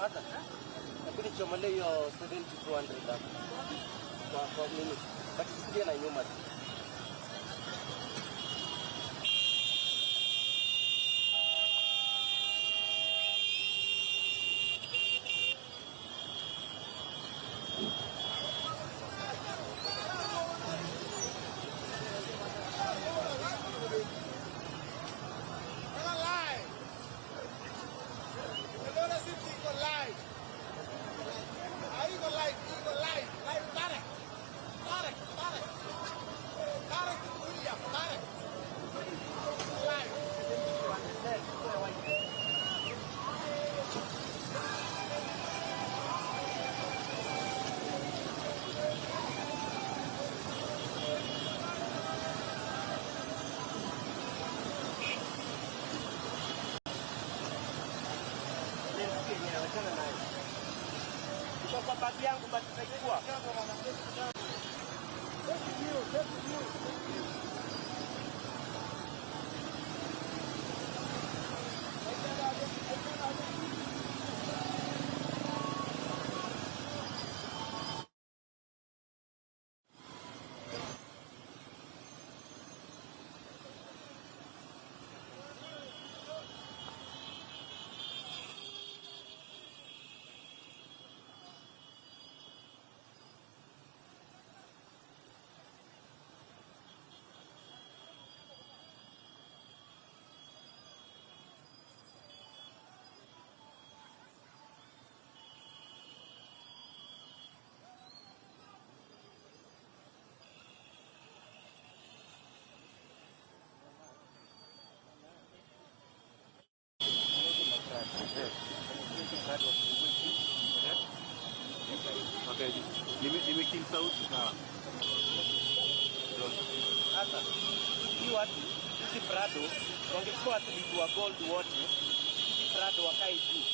Hata lakini chomole hiyo 7200 hapo kwa minute, but isikie na nyuma. Kwa bagi yangu basi naichukua. Okay, nimekill sauti sawa. Hata hii watu hizi Prado wangekuwa tulikuwa gold wote, hizi Prado wakae juu.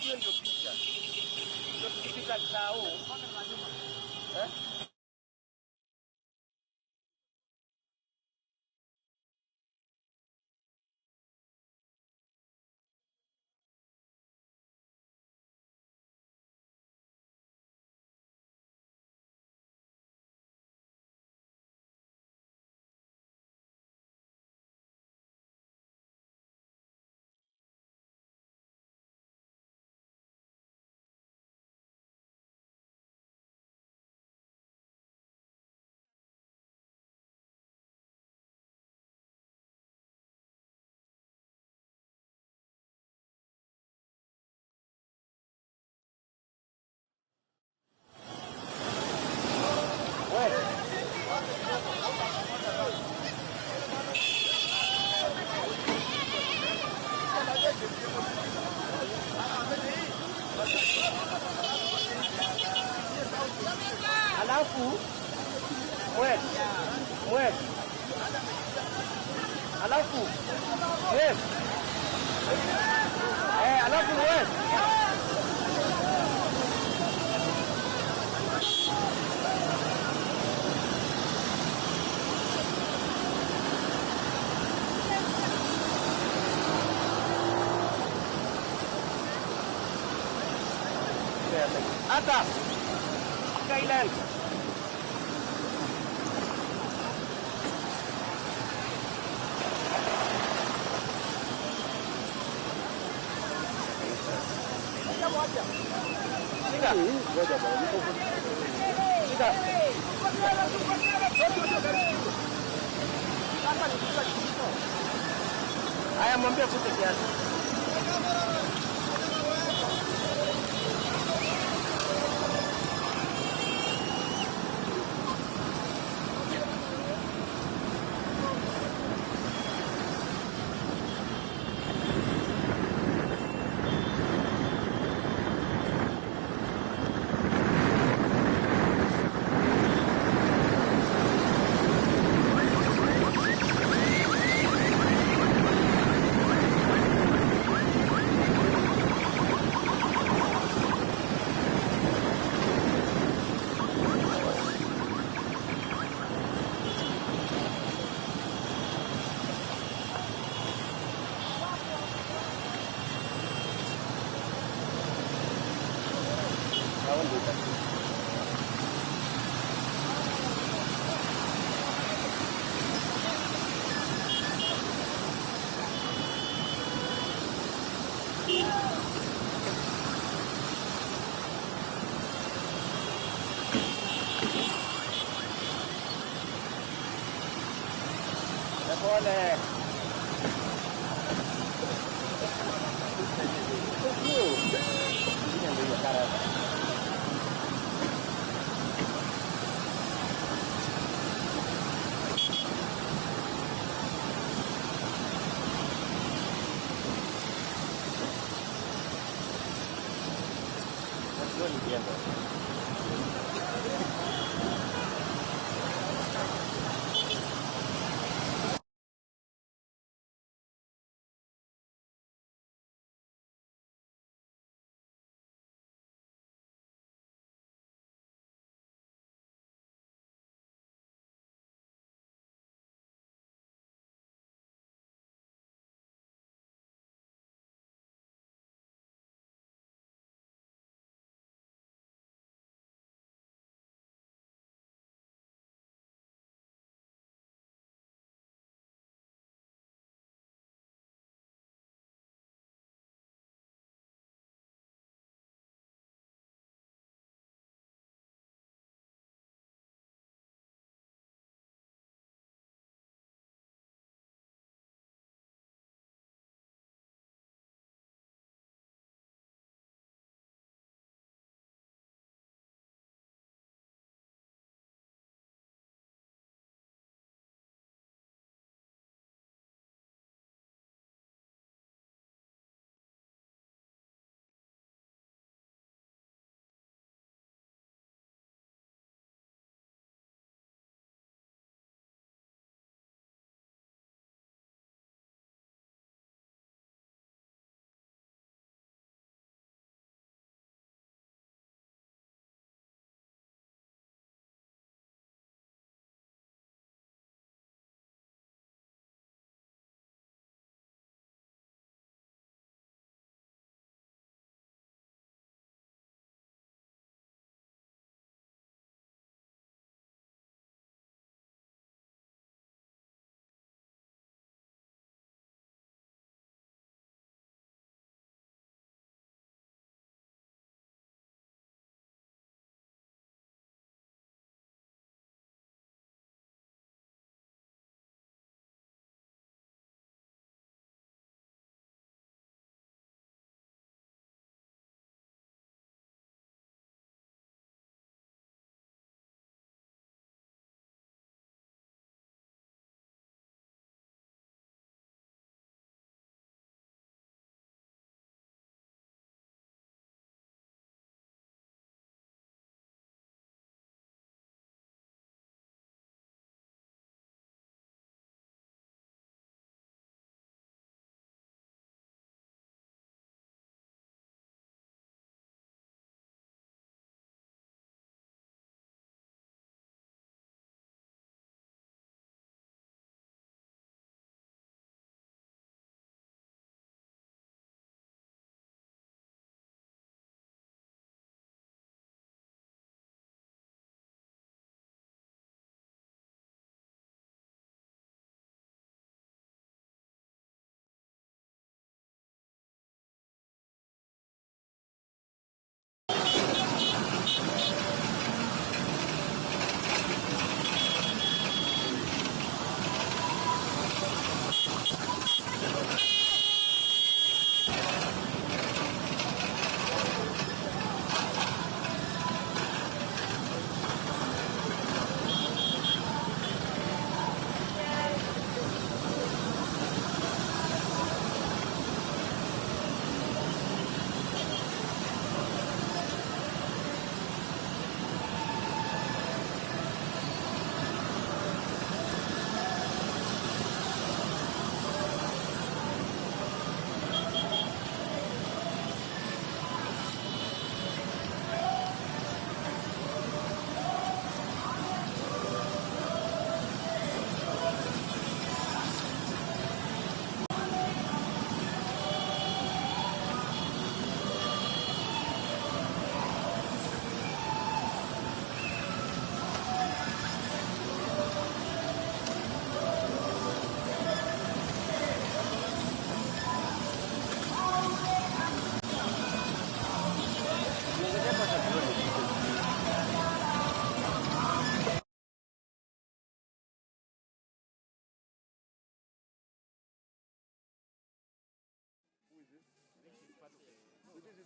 Hiyo ndio picha. Ndio tukifika sao. Yes. Alafu wewe. Atas. Kailan. Haya, mwambie kute kiasi.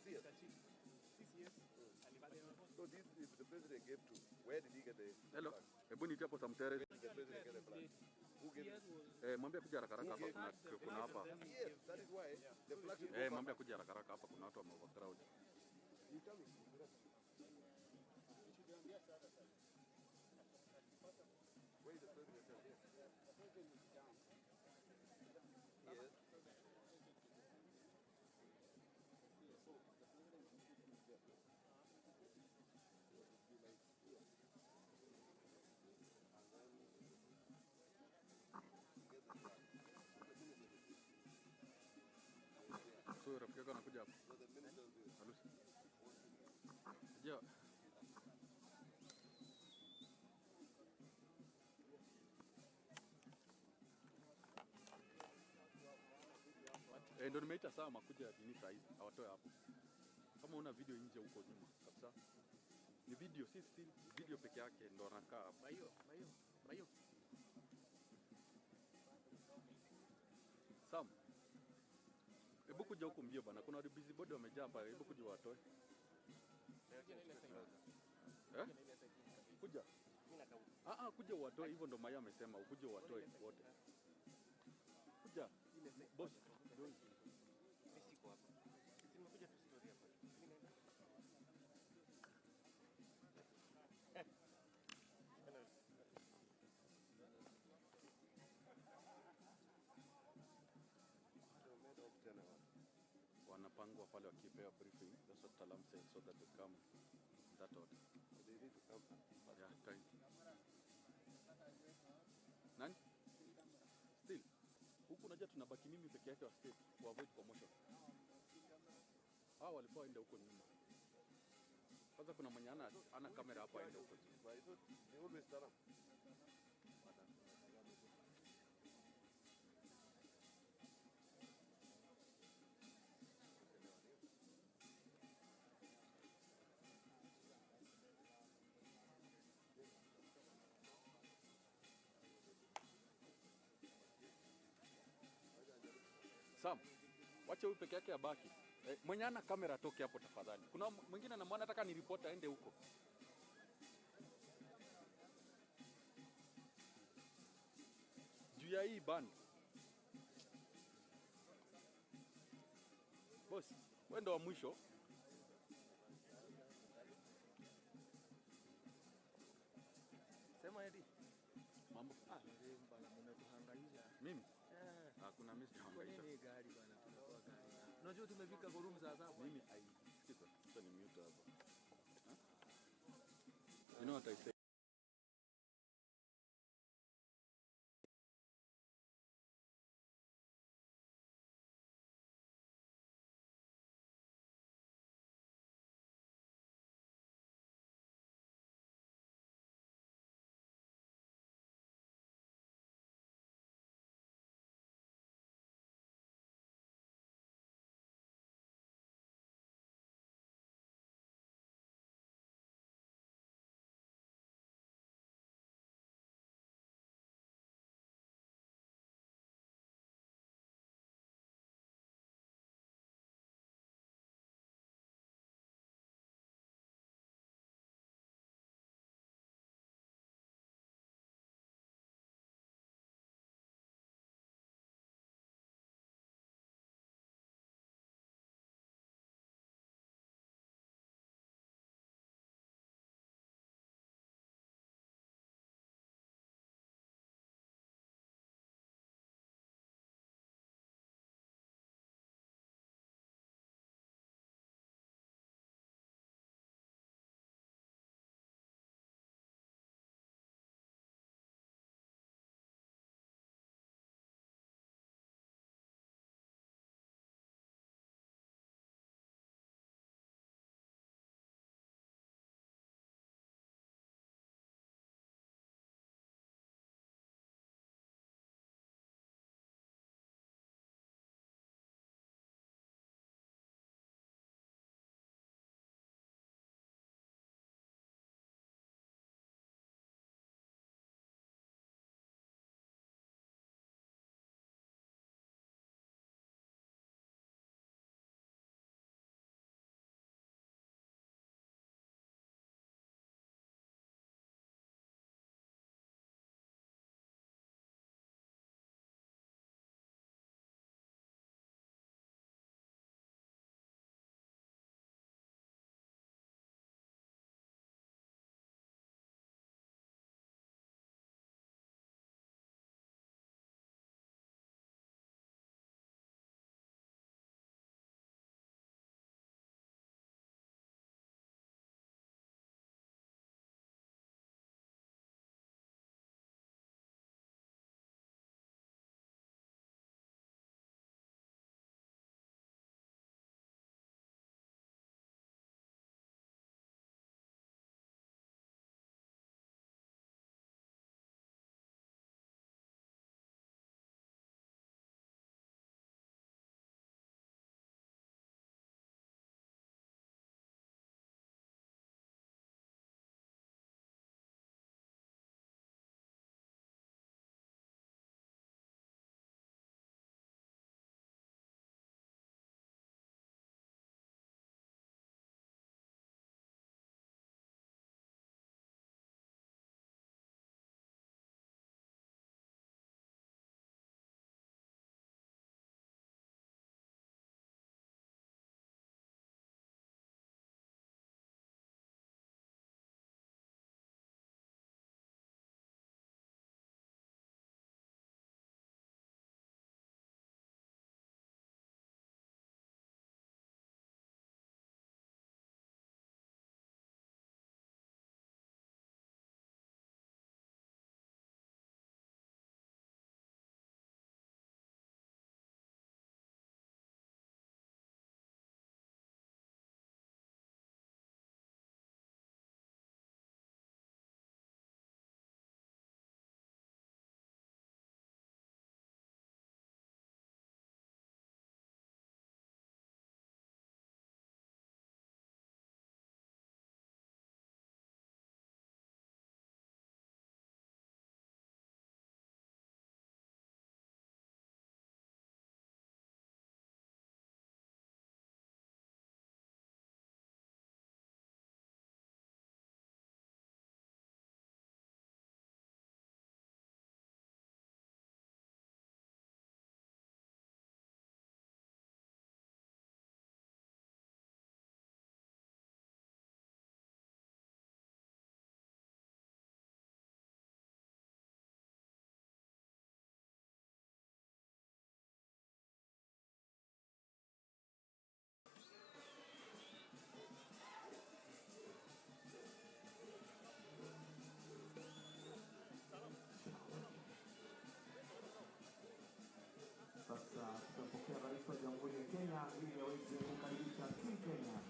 CS. So this is the president gave to. Where did he get the Hello. flag? Hebu nitie hapo Samtere. Where did the president get the flag? Who gave it? Mwambie kuja haraka haraka hapa kuna hapa. Yes, that is why the flag should go back. Mwambie kuja haraka haraka hapa kuna watu wame overcrowd. You tell me. Where is the president? Yes. So rafiki yako anakuja hapa. So the minister will do it. Halusi. Je. Ndio nimeita saa makuja nini saa hizi awatoe hapo. Kama una video nje huko nyuma kabisa. Ni video si still video peke yake ndo anakaa hapo. Mayo. Sam. Hebu kuja huko mbio bana. Kuna busy body wamejaa hapa. Hebu kuja watoe. Kuja. Kuja watoe hivyo ndo Maya amesema ukuje watoe wote. Kuja. Boss. Mimi siko hapa. Sisi nimekuja tu story hapa. Mimi naenda. Wanapangwa pale wakipewa briefing. That's what Talam said, so that they come that order. They need to come. Yeah, time. Nani? Still. Huku unajua tunabaki mimi peke yake wa state to avoid commotion. Hao walikuwa waende huko nyuma. Kwanza kuna mwenye ana kamera hapa aende huko nyuma. But I thought they always turn up. Sam, wacha huyu peke yake abaki. Mwenye ana kamera atoke hapo tafadhali. Kuna mwingine anamwona nataka ni reporter aende huko. Juu ya hii band. Boss, wewe ndo wa mwisho. Sema Eddie. Mambo. Bana mmetuhangaisha. Mimi? Kuna mimi sijahangaisha. Kwa nini gari bana tunakuwa gari? Unajua tumefika Gorum sasa. Mimi sikiza. Sasa ni mute hapa. You know what I say?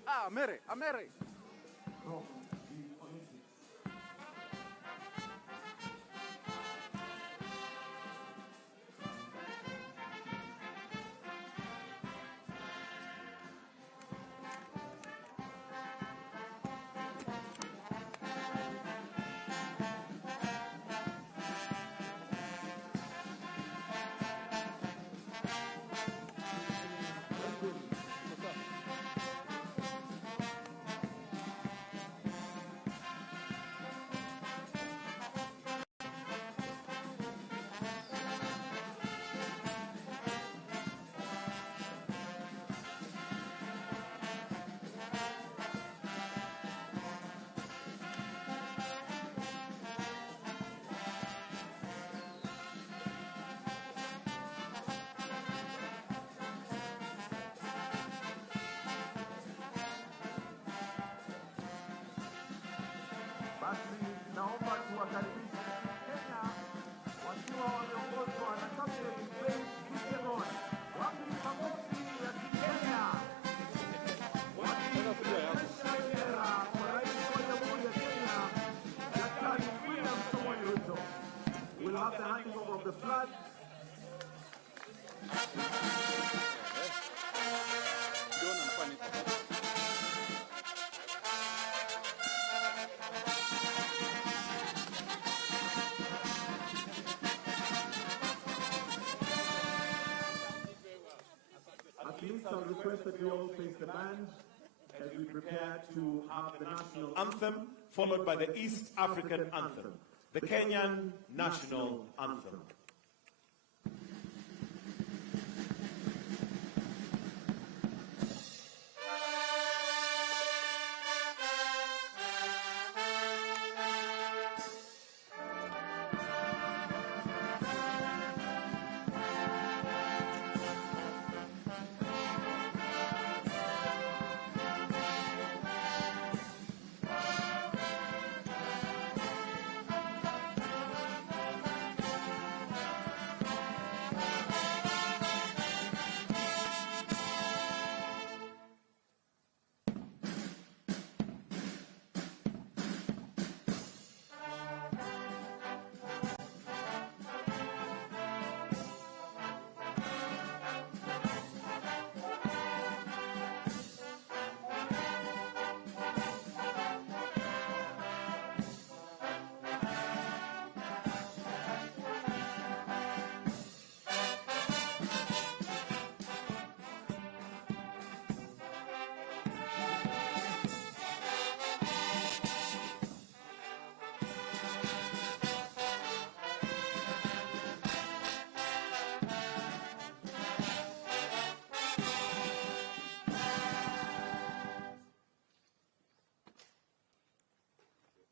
Ah, Amere. Basi naomba tuwakaribishe Kenya wakiwa wameongozwa na Captain Faith Kipyegon. Wapi makofi ya Kikenya wakionyesha bendera kwa rais wa Jamhuri ya Kenya Daktari William Samoei Ruto. We'll have the handing over of the flag. Athletes are requested to all face the band as we prepare to have the national anthem, followed by the East African anthem, the Kenyan national anthem.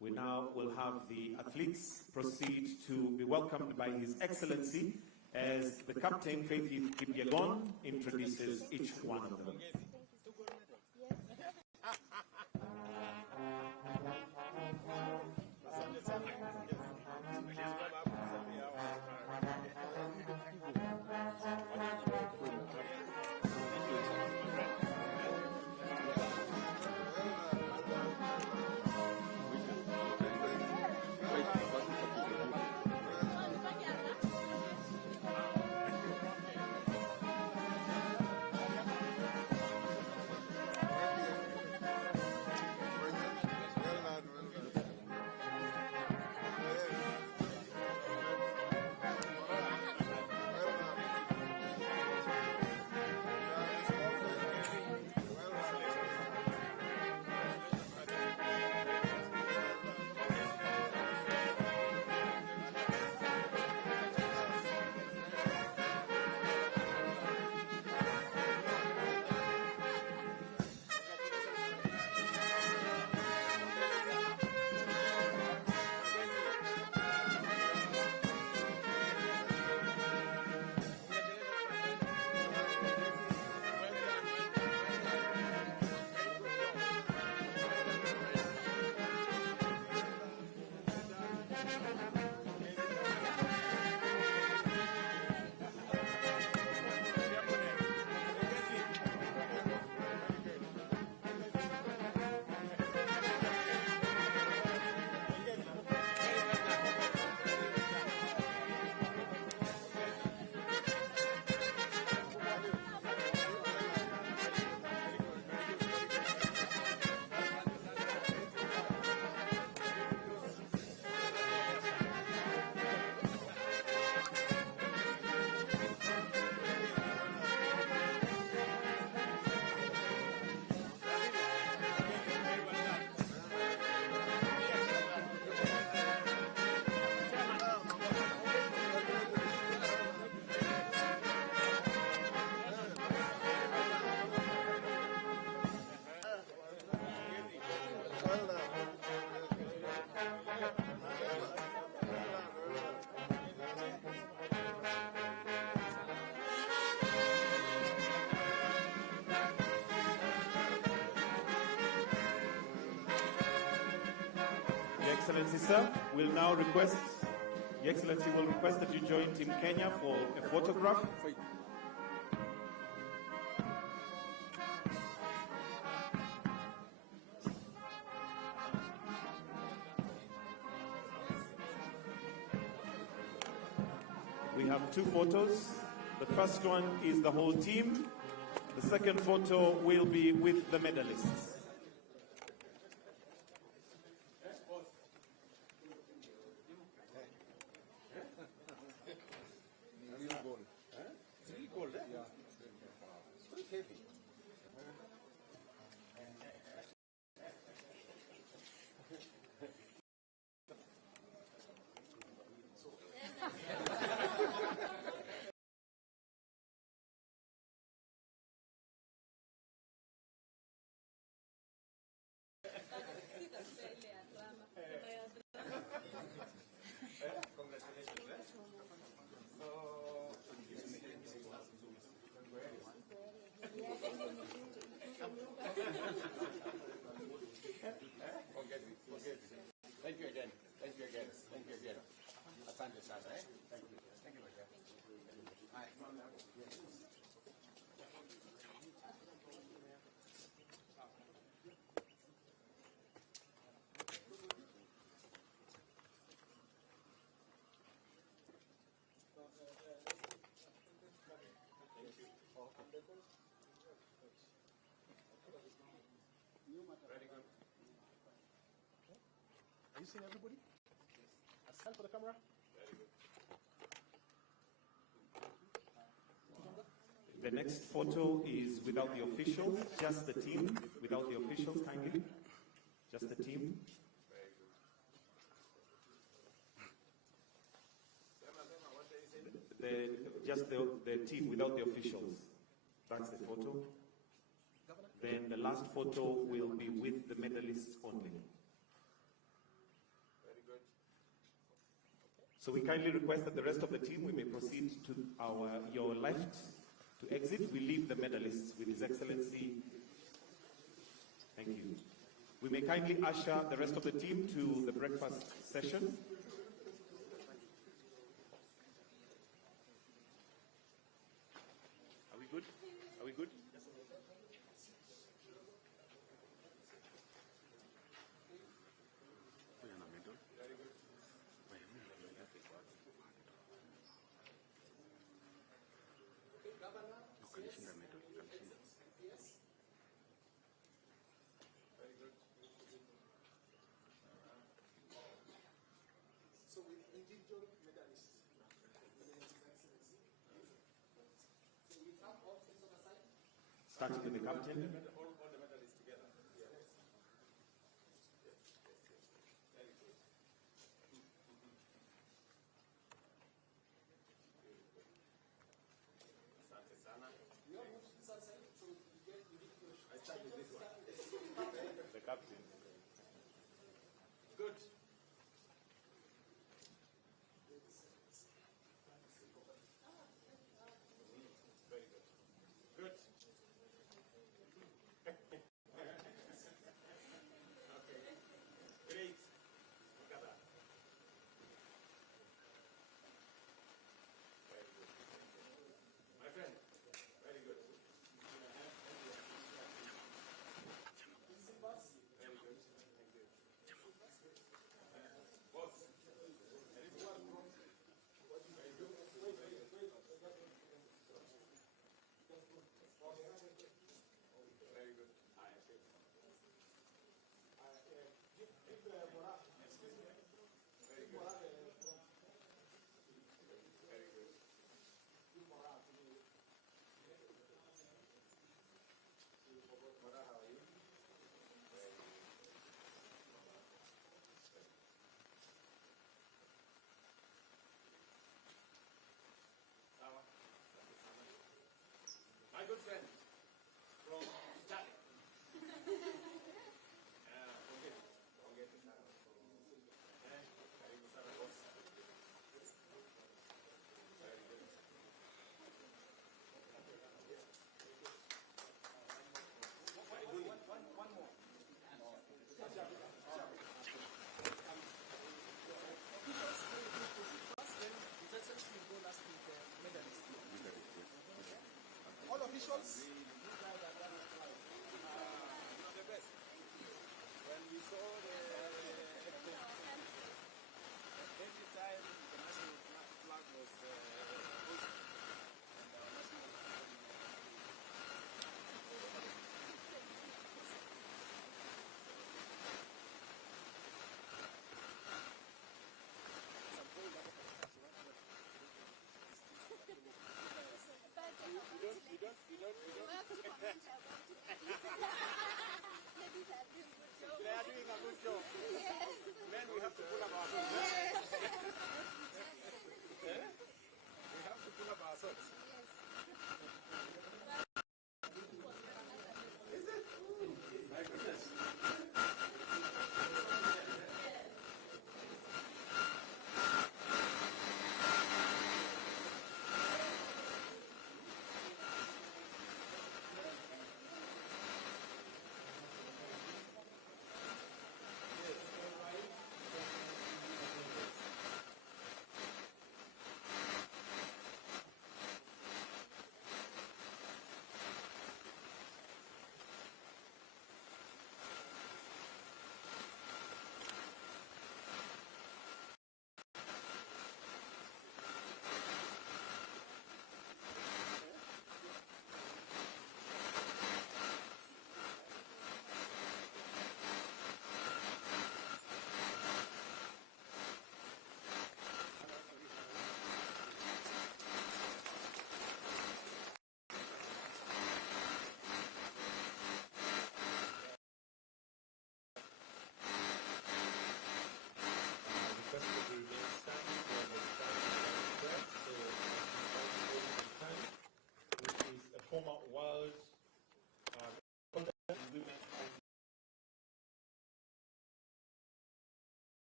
We now will have the athletes proceed to be welcomed by His Excellency as the Captain Faith Kipyegon introduces each one of them. Excellency, sir, will now request, Your Excellency will request that you join Team Kenya for a photograph. We have two photos. The first one is the whole team. The second photo will be with the medalists. Thank you again. Thank you again. Thank you again. Asante sana, eh? Thank you. Thank you, Roger. Hi. Are you seeing everybody? A stand for the camera. The next photo is without the officials, just the team, without the officials kindly, just the team. Just the team without the officials. That's the photo. Then the last photo will be with the medalists only. So we kindly request that the rest of the team, we may proceed to your left to exit. We leave the medalists with His Excellency. Thank you. We may kindly usher the rest of the team to the breakfast session. Are we good? Are we good? Starting with the captain. The captain. Good. Good. Okay. Great. Look at that. Very good. My friend, very good. Very good. Thank you. Boss. Very good. My good friend from Italy. Forget it. Karibu sana boss. Very good. One more. They are doing a good job. Men, we have to pull up our socks. We have to pull up our socks. My goodness. Former world